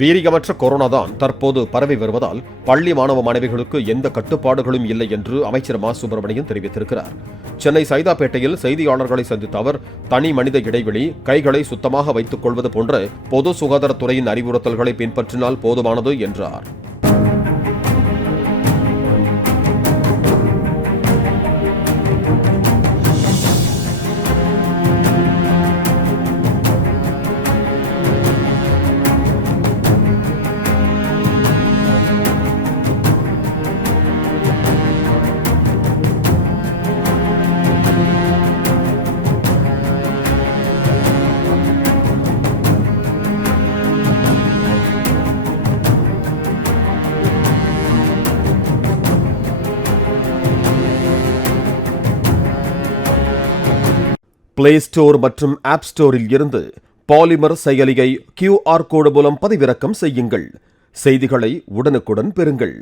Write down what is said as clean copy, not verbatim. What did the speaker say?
வீரியமற்ற corona தான் தற்போது பரவி வருவதால் பள்ளி மாணவ மாணவிகளுக்கு எந்த கட்டுப்பாடுகளும் இல்லை என்று அமைச்சர் மா சுப்பிரமணியன் தெரிவித்திருக்கிறார். சென்னை சைதாப்பேட்டையில் செய்தியாளர்களை சந்தித்த அவர், தனி மனித இடைவெளி, கைகளை சுத்தமாக வைத்துக் கொள்வது போன்ற பொது சுகாதாரத்துறையின் அறிவுறுத்தல்களை பின்பற்றினால் போதுமானது என்றார். பிளே ஸ்டோர் மற்றும் ஆப் ஸ்டோரில் இருந்து பாலிமர் செயலியை QR கோடு மூலம் பதிவிறக்கம் செய்யுங்கள். செய்திகளை உடனுக்குடன் பெறுங்கள்.